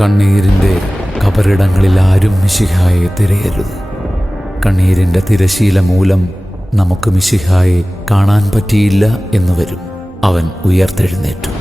കണ്ണീരിൻ്റെ കബറിടങ്ങളിൽ ആരും മിശിഹായെ തിരയരുത്. കണ്ണീരിൻ്റെ തിരശീല മൂലം നമുക്ക് മിശിഹായെ കാണാൻ പറ്റിയില്ല എന്ന് വരും. അവൻ ഉയർത്തെഴുന്നേറ്റു.